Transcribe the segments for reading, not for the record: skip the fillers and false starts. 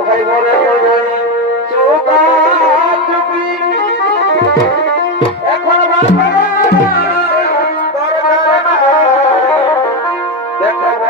ভাই বলে চোখা চুপি এখন দেখো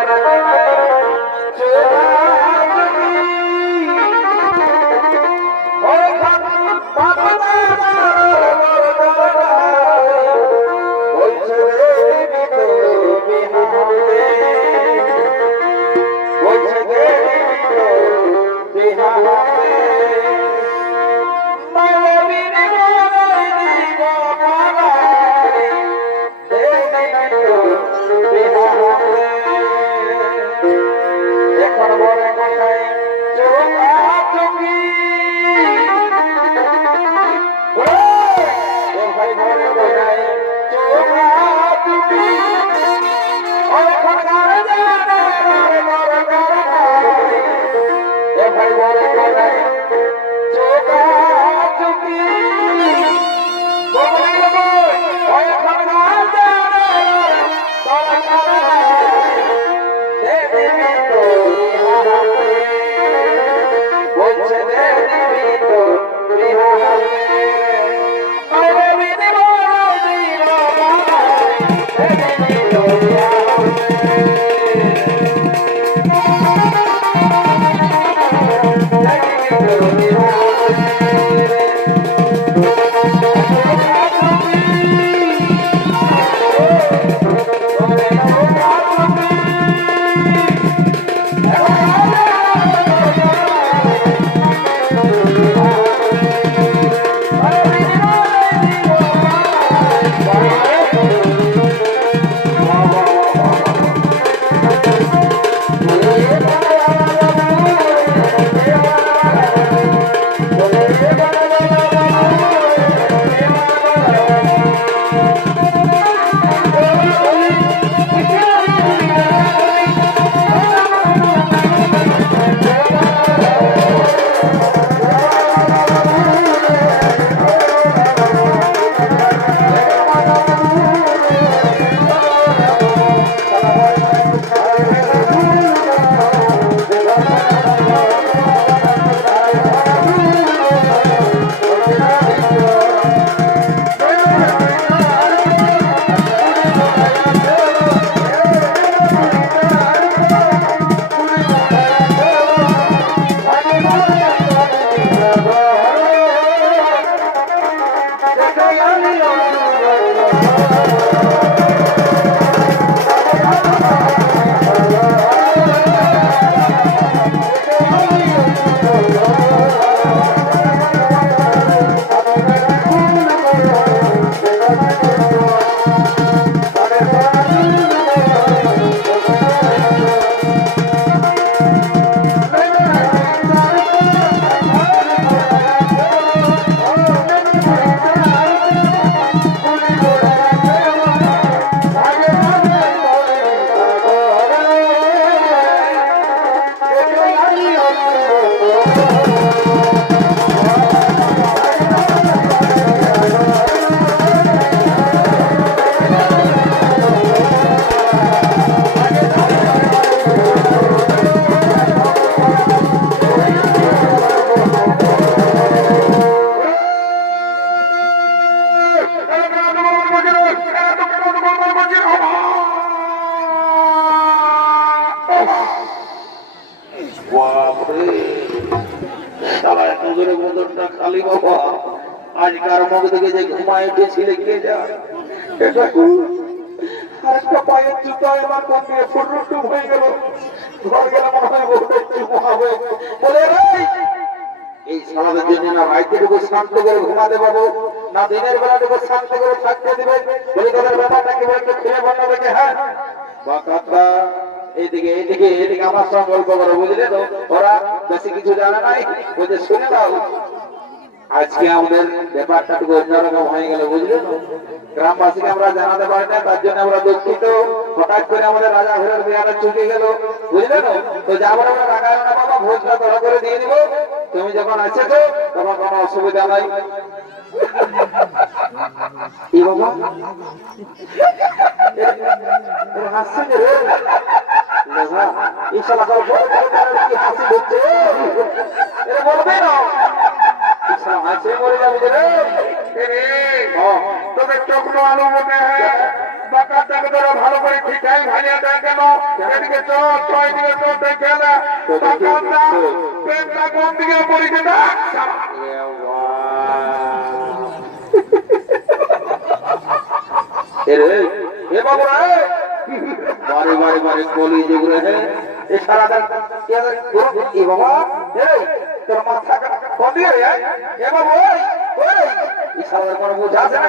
খালি বাবা আজকার মুখ থেকে যে ঘুমায় উঠেছিলে কে যায় আরেকটা পায়ের জুতো আমার কমে ফুটুটুপ হয়ে গেল ঘর গেলে মনে হয় বহুটা চুপ হবে বলে এই সারাদের জন্য না রাইতের উপর শান্ত করে ঘুমাতে পাবো না দিনের বেলার উপর শান্ত করে থাকতে দিবে বলে তাদের ব্যাপারটাকে একটু খুলে বন্ধ দেখে হ্যাঁ বা কাকা এইদিকে এইদিকে এইদিকে আমার সঙ্গে গল্প করো বুঝলে তো ওরা বেশি কিছু জানে নাই বলছে শুনে দাও আজকে আমাদের ব্যাপারটা একটু অন্যরকম হয়ে গেল বুঝলে তো গ্রামবাসীকে আমরা জানাতে পারি না তার জন্য আমরা দুঃখিত হঠাৎ করে আমাদের রাজা ঘরের বিয়াটা চুকে গেল বুঝলে তো তো যাবার আমরা রাখা না বাবা ভোজটা ধরা করে দিয়ে দিব তুমি যখন এসেছো তখন কোনো অসুবিধা নাই কি বাবা হাসছে রে এই শালা গল্প কি হাসি হচ্ছে এটা বলবে না এই শালা হাসি মরে যাবে রে তবে চোখ আলু মনে হয় বাঁকাটাকে ধরো ভালো করে ঠিকাই ভালিয়া দেয় কেন এদিকে চল ছয় দিকে চল দেখে না বাঁকাটা পেনটা কোন দিকে পড়েছে না এ বাবু রে বারে বারে বারে কলি যেগুলো এ সারা এ বাবা তোর মাথা কোন দিকে এ বাবু এই সারা কোনো বোঝা আছে না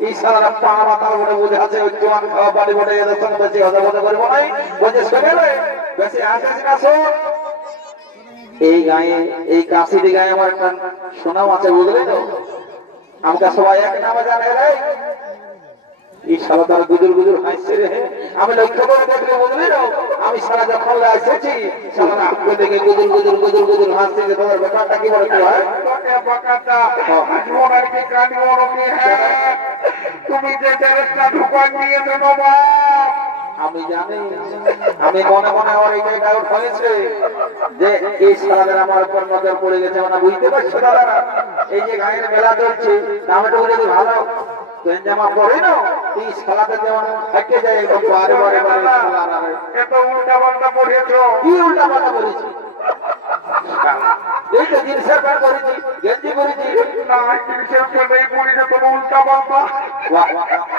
এই সারা পা মাথার উপরে বোঝা আছে ওই জোয়ান খাওয়া বাড়ি বটে এদের সঙ্গে বেশি কথা বলতে পারবো নাই বলছে শোনে বেশি আসিস না শোন এই গায়ে এই কাশিটি গায়ে আমার একটা সুনাম আছে বুঝলে তো আমাকে সবাই এক নামে জানে রে এই সারা তারা গুজুর গুজুর হাসছে রে আমি লক্ষ্য করে দেখলে বুঝলি না আমি সারা যখন এসেছি সারা আমাকে দেখে গুজুর গুজুর গুজুর গুজুর হাসছে যে তোমার ব্যাপারটা কি বলে তুমি যে ড্রেসটা ঢুকান নিয়ে দেবো আমি জানি আমি মনে মনে আমার এইটাই ডাউট হয়েছে যে এই সারাদের আমার উপর নজর পড়ে গেছে মানে বুঝতে পারছো দাদারা এই যে গায়ের মেলা চলছে দামটাও যদি ভালো জামা পরে না এই সালাতে যেমন থাকে যায় একদম বারে বারে বারে এত উল্টা পাল্টা পড়েছো কি উল্টা পাল্টা বলেছি এই তো জিনিসের ব্যাপার করেছি গেঞ্জি করেছি না জিনিসের প্যান্টই পড়েছে কোনো উল্টা পাল্টা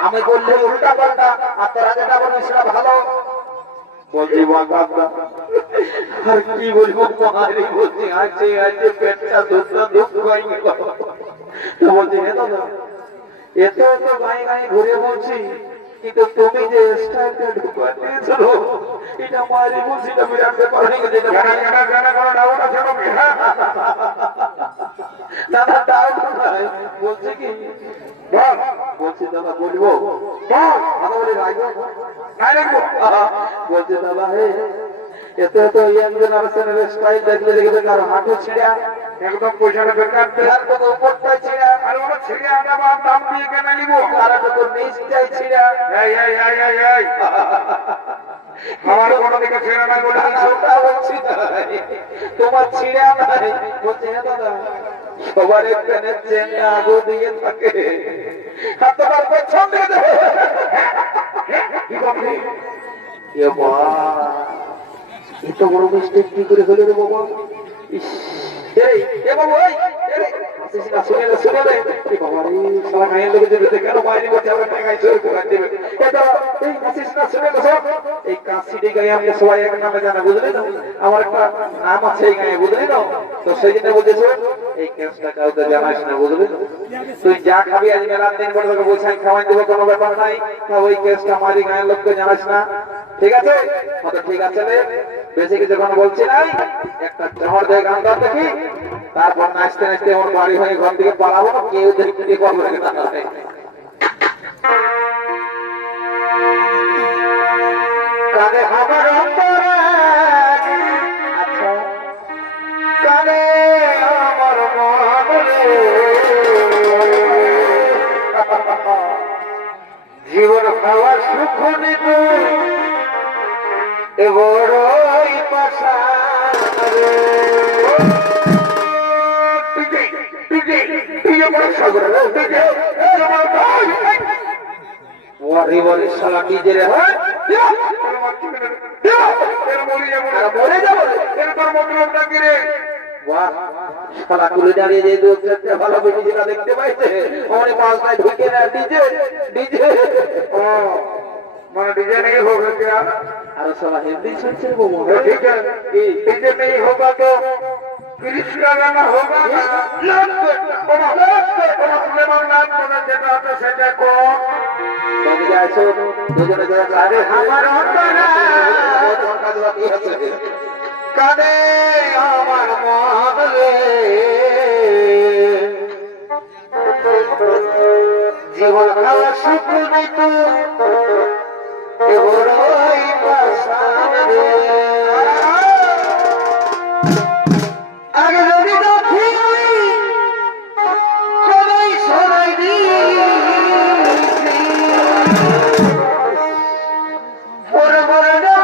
আমি বললে উল্টা পাল্টা আর তোরা যেটা বলবি সেটা ভালো বলছি আর কি বলবো মারি বলছি আছে আছে পেটটা দুধটা দুধ গাই বলছি হে দাদা এত এত গায়ে গায়ে ঘুরে বলছি কিন্তু তুমি যে স্টাইলটা ঢুকা দিয়েছিল এটা মারি বলছি না বিরাট ব্যাপার হয়ে গেছে দাদা ডাউট নাই বলছে কি বলছি দাদা বলবো দাদা বলি রাখবো বলছে দাদা হে এত এত ইয়াং জেনারেশনের স্টাইল দেখলে দেখবে কারো হাঁটু ছিঁড়া একদম পয়সাটা বেকার আর তো উপরটা ছিঁড়া আর ওরা ছিঁড়ে আবার দাম দিয়ে কেন নিব আর তো নিচটাই ছিঁড়া আমার কোনো দিকে ছেড়ে না বলে বলছি তোমার ছিঁড়া নাই বলছে হ্যাঁ দাদা সবার প্যানের চেন আগু দিয়ে থাকে আর তোমার পেছন দিয়ে দেবে এত বড় মিস্টেক কি করে হলো রে বাবা আমার একটা নাম আছে এই গায়ে বুঝলি না তো সেই জন্য বলতেছ এই কেসটা কাউকে জানাস না বুঝলি তুই যা খাবি আজ মেলার দিন পরে তোকে বলছি আমি খাওয়াই দেবো কোনো ব্যাপার নাই ওই কেসটা আমারই গায়ের লোককে জানাস না ঠিক আছে ঠিক আছে রে বেশি কিছু কোনো বলছি নাই একটা চমর দিয়ে গান গান দেখি তারপর নাচতে নাচতে আমার বাড়ি হয়ে ঘর থেকে পালাবো কেউ দেখতে পারবে না কানে আমার অন্তরে আচ্ছা কানে আমার মনে জীবন খাওয়ার সুখ নিত বড়ই পাশারে শালা ডিজে রে মরে যাবো এরপর মতলবটা কি রে শালা তুলে দাঁড়িয়ে যে দু একটা ভালো বেশি যেটা দেখতে পাইছে অনেক পাঁচটায় ঢুকে না ডিজে ডিজে ও মানে ডিজে नहीं होगा क्या अरे साला हिंदी सुनते वो ठीक है डीजे नहीं होगा तो कृष्ण का गाना होगा ना যেটা আছে সেটা কোন দুজনে যারা আমার অন্তরে কাঁদে আমার মন রে জীবন খাওয়া সুখ নিত বড়ই পাশান রে আগে যদি দেখি সবাই সবাই দিয়েছি বড় বড়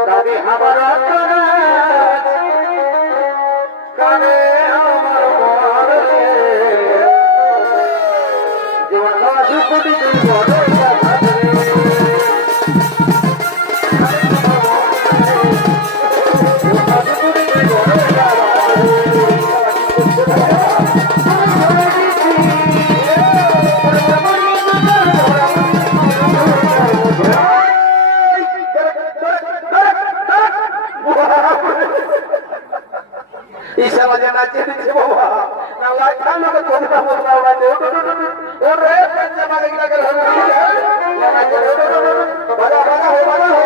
তবে আমার কানে আমার মনে জীবন কোটি ঈশা বাজে নাচে দিচ্ছে বাবা না লাই খান না তো না বলনা বাজে ও রে পেছে মাগে লাগে হবে বাজা বাজা হো বাজা হো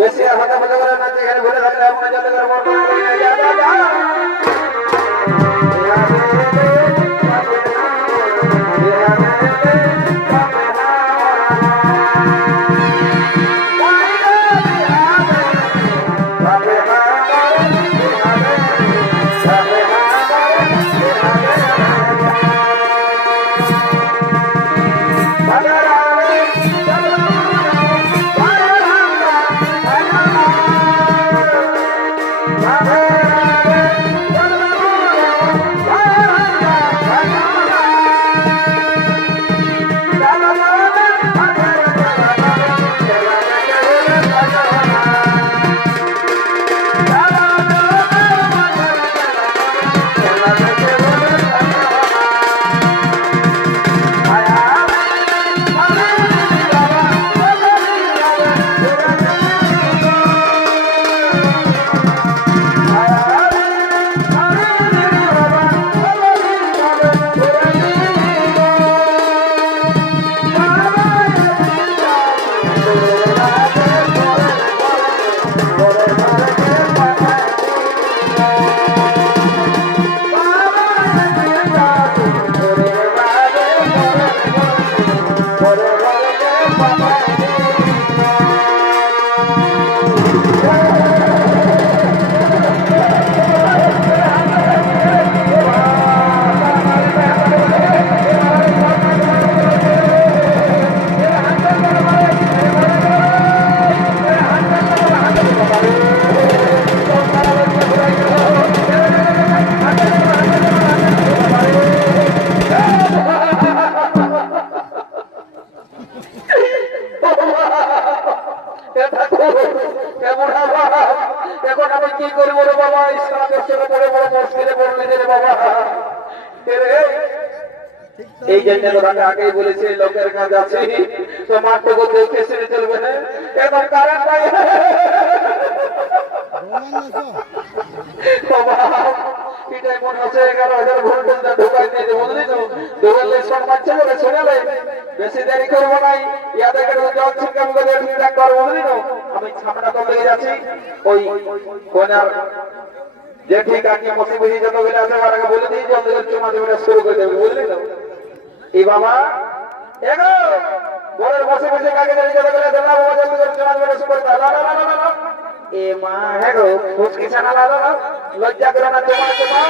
বেশি হাতে মজা করে নাচে এখানে ঘুরে থাকলে আমরা যাতে করে বড় করে যা যা যা এখন আমি কি করবো রে বাবা ইসলামের সঙ্গে বড় বড় মসজিদে পড়লে রে বাবা এই জন্য কথাটা আগেই বলেছি লোকের কাজ আছে তো মাঠে করতে উঠে চলবে না এখন কারণ ভাই বাবা এটাই মনে হচ্ছে 11,000 ভোল্ট ঢোকাই দিতে বুঝলি তো দোকানে সব মারছে বলে শুনেলে বেশি দেরি করবো নাই ইয়াদের করে জল ছিটকাম করে ঠিকঠাক করবো বুঝলি তো আমি সামনে তো লেগে যাচ্ছি ওই কোনার যে ঠিক আগে মসি বুঝি যত গেলে আছে ওরাকে বলে দিই জল দিলে চুমা দেবে শুরু করে দেবে বুঝলি তো এই বাবা এগো ঘরের বসে বসে কাকে জানি যত গেলে দেলা বাবা জলদি করে চুমা দেবে শুরু করে দাও এ মা হ্যাঁ গো ফুসকি ছানা লাগো লজ্জা করে না চুমা চুমা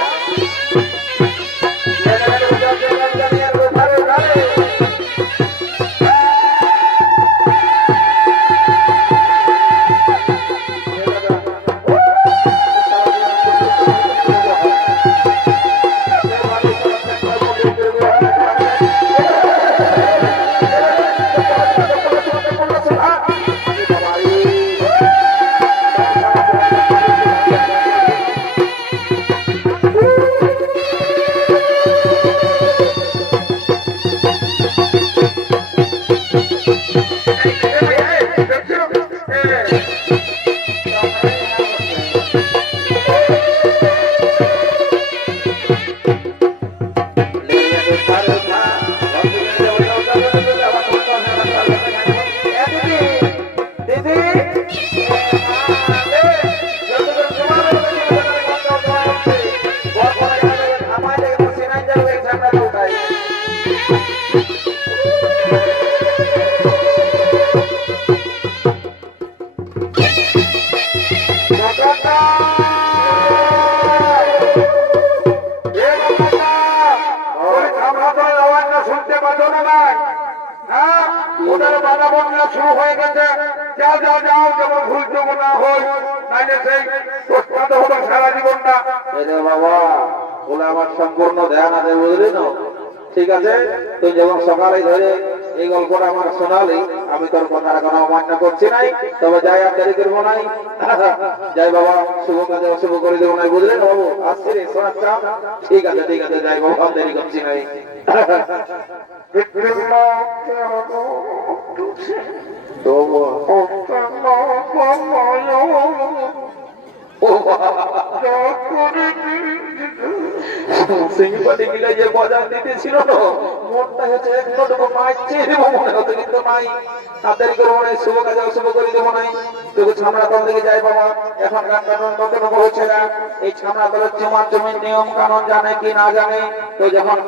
শুনতে পাচ্ছ না ভাই? হ্যাঁ, ওদের বাধা বন্যা শুরু হয়ে গেছে। যাও যাও যাও, যেমন ভুল চোখ না হয়, নাইলে সেই প্রশ্ন হবে সারা জীবনটা। বাবা বলে আমার সম্পূর্ণ ধ্যান আছে, বুঝলি না? ঠিক আছে, তুই যখন সকালে ধরে এই গল্পটা আমার শোনালি, আমি তোর কথা এখন অমান্য করছি নাই, তবে যাই আর দেরি করবো নাই। যাই বাবা, শুভ কাজে অশুভ করে দেবো নাই, বুঝলেন বাবু? আসছি রে, শোনাচ্ছা? ঠিক আছে ঠিক আছে, যাই বাবা, দেরি করছি নাই। সিংহপাতি মিলে যে বাজার দিতেছিল না, মনটা হচ্ছে একটু মাইছে মনে হতো, কিন্তু নাই। তাড়াতাড়ি করবো নাই, শুভ কাজে অশুভ করে দেবো নাই। তবু ছামড়া দল থেকে যাই বাবা। এখন কানুন নতুন বলছে না, এই ছামড়া দলের জমার জমির নিয়ম কানুন জানে কি না জানে। তো যখন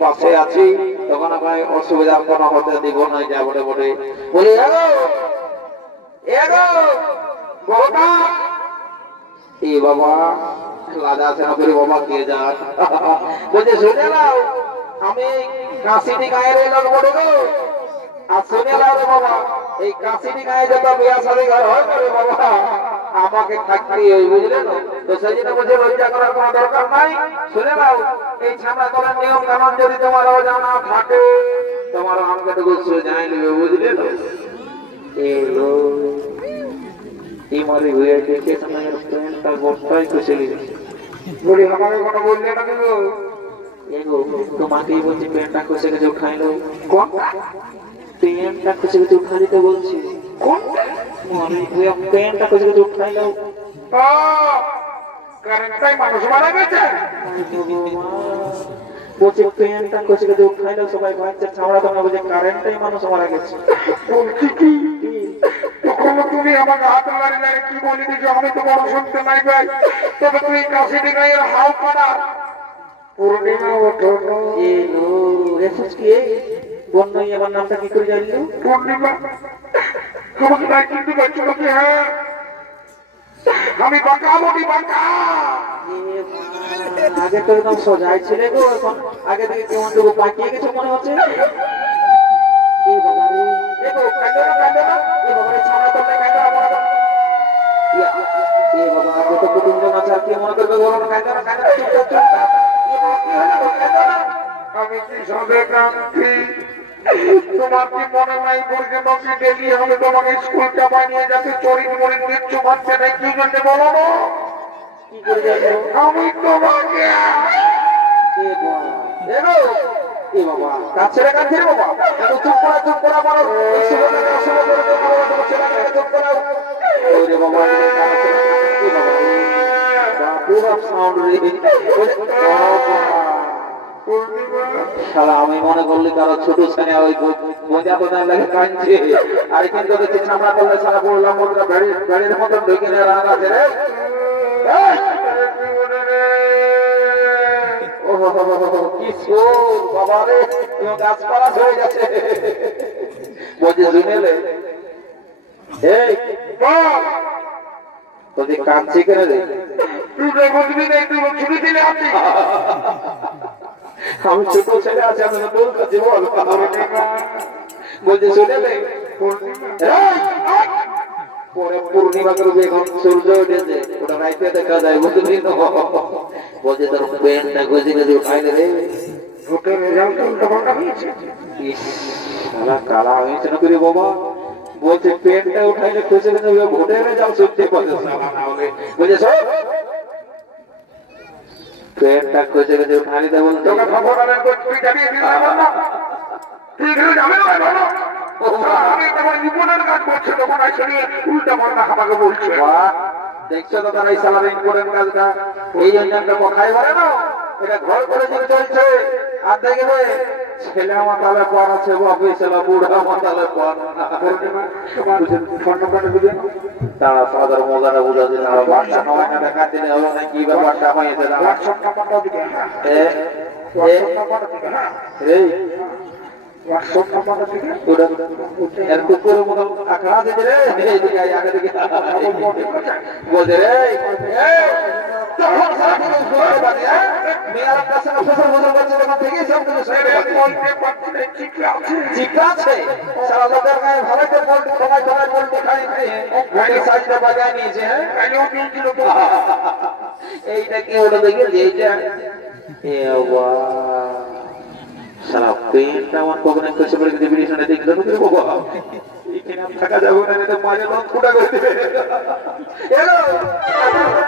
পাশে আছি তখন আমায় অসুবিধা কোনো হতে দিব না, যা বলে বলে বলি এ বাবা লাদা আছে না করে বাবা কে যান বলছে, শুনে নাও আমি কাশিটি গায়ের এই লোক বলে গো। আর শুনে নাও রে বাবা, এই কাশিটি গায়ে যত বিয়া শাদী ঘর হয় করে বাবা, আমাকে থাকতেই ওই, বুঝলে না? তো সেই জন্য বলছে লজ্জা করার কোনো দরকার নাই। শুনে নাও, এই ছামড়া করার নিয়ম কানুন যদি তোমার অজানা থাকে, তোমার আমাকে তো গুছিয়ে জানাই নেবে, বুঝলে না? এলো এই মারি হয়ে দেখে তোমার প্যান্টটা গোটাই খুশি গেছে। বলি আমাকে কোনো বললে না কেন? এগো তোমাকেই বলছি, প্যান্টটা খুশি গেছে, উঠাই লো। প্যান্টটা খুশি গেছে, উঠা দিতে বলছি। প্যান্টটা খুশি গেছে, উঠাই লো। কারেন্টটাই মানুষ মারা গেছে। বলছে প্যান্টটা খুশি গেছে, উঠাই লো। সবাই ভাবছে ছামড়া তোমরা বলছে কারেন্টটাই মানুষ মারা গেছে। বলছি কি, তখন তুমি আমাকে হাত লাড়ি লাড়ি কি বলি দিচ্ছ, আমি তো বড় শুনতে নাই ভাই। তবে তুই কাশি দিঘাইয়ের হাল পাড়া পূর্ণিমা ওঠো এলো রেফুজ কি বন্য আমার নামটা কি করে জানলো? পূর্ণিমা আমাকে নাই কিন্তু পাচ্ছ নাকি? হ্যাঁ, আমি বাঁকা বলি বাঁকা। আগে তো একদম সোজাই ছিলে গো, এখন আগে থেকে কেমন টুকু পাকিয়ে গেছে মনে হচ্ছে। এই বাবা রে, দেখো কাঁদো না কাঁদো না, এই বাবা রে ছানা তোমরা কাঁদো না মনে করো। এই বাবা আগে তো কুটুমজন আছে, আর কি মনে করবে বলো না? কাঁদো না কাঁদো না, চুপ চুপ চুপ। এই বাবা কি হলো গো, কাঁদো না। আমি কি সবে কাঁদছি? তোমার কি মনে নাই পর্যন্ত কি ডেলি আমি তোমাকে স্কুল চাপায় নিয়ে যাচ্ছি, চড়ি মরি কিচ্ছু ভাবছে না, কি জন্য বলো না? কি করে জানলো? আমি তোমাকে বাবা কাছে রে কাছে রে বাবা, এত চুপ করা আমার এই শুভকামনা শুভ করে তো বাবা তোমার ছেলেকে চুপ করাও। ওরে বাবা এই বাবা পুরো সাউন্ড রে। শালা আমি মনে করলি কারো ছোট ছেলে ওই মজা বোঝা লাগে কাঁদছে, আর কিন্তু দেখছি ছামড়া করলে সারা বললাম ওটা বেড়ির মতন ঢুকে নিয়ে রাগ আছে রে। কি সুর বাবা রে, গাছপালা হয়ে গেছে। বলছে শুনেলে এই তোদের কাঁদছি কেন রে? আমি ছোট ছেলে আছে, আমি বলতেছি বল। বলছে শুনেলে পরে পূর্ণিমা করবে, এখন সূর্য উঠেছে, ওটা রাইতে দেখা যায়, বুঝলি না? বলছে তোর প্যান্টটা গজি গজি উঠাই রে। ভোটের রেজাল্ট উল্টাপাল্টা হয়েছে। কালা হয়েছে না করে বাবা, বলছে প্যান্টটা উঠাইলে খুশি গেছে, ভোটের রেজাল্ট সত্যি পাচ্ছে বুঝেছ? প্যান্টটা খুশি গেছে উঠাই দেবো। তোকে খবর তুই জানিয়ে দিলাম না, তুই যাবে না। আমি তখন জীবনের কাজ করছে, তখন আসলে উল্টা পাল্টা আমাকে বলছে। দেখছো তো তারা এই সালার ইম্পর্টেন্ট কাজটা, এই জন্য একটা কথাই বলে না, এটা ঘর করে দিকে চলছে। আর দেখবে ছেলে মাতালে পর আছে, বাপি ছেলে বুড়া মাতালে পর। তারা তাদের মজাটা বুঝা দিলে বাচ্চা নয় না, দেখা দিলে হলো না কি ব্যাপারটা হয়েছে। এই হোয়াটসঅ্যাপ নাম্বারটা থেকে ওটা এর কুকুরের মতো আঁকড়া আছে রে এইদিকে আগে দিকে বলছে রে তখন সারা ঘুরে বাজে মেয়ার কাছে অফিসার বলে বলছে তখন থেকে সব কিছু শুনে বলতে পারছে ঠিক আছে সারা লোকের গায়ে ভালো করে বলতে সবাই সবাই বলতে খাই খাই গাড়ি সাইডে বাজায় নিয়েছে হ্যাঁ কালিও দিয়েছিল তো এইটা কি হলো দেখি যে এইটা এ বাবা সারা পেনটা আমার কখনো কইছে বলে যদি বিড়িশনে দেখলে তো বাবা এখানে আমি থাকা যাবে না এটা মাঝে লোক ফুটা করে দিবে এলো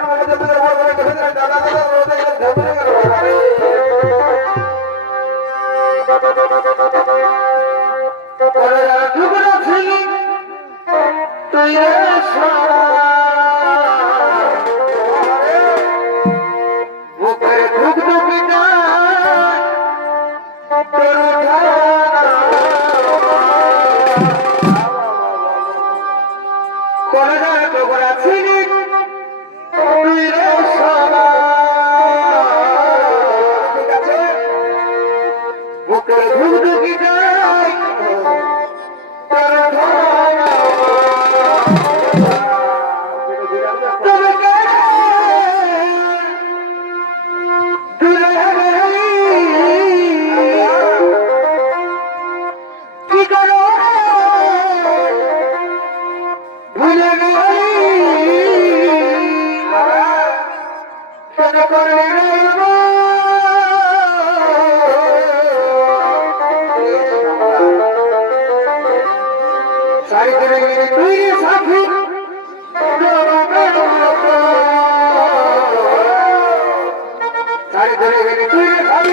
আমাদের বড় বড় কথা দাদা দাদা রোদে ঝগড়া করে করে টুকরা ছিলি তুই রে সারা বুকের ধুকধুকি গায় তোর করে টুকরা ছিলি তুই রে সারা ঠিক আছে বুকের ধুকধুকি গায় তোর তুমি কি করো ভুলে গেলি কেন করলি সারি করে গেলে তুই সাথী সারি করে গেলে তুই সাথী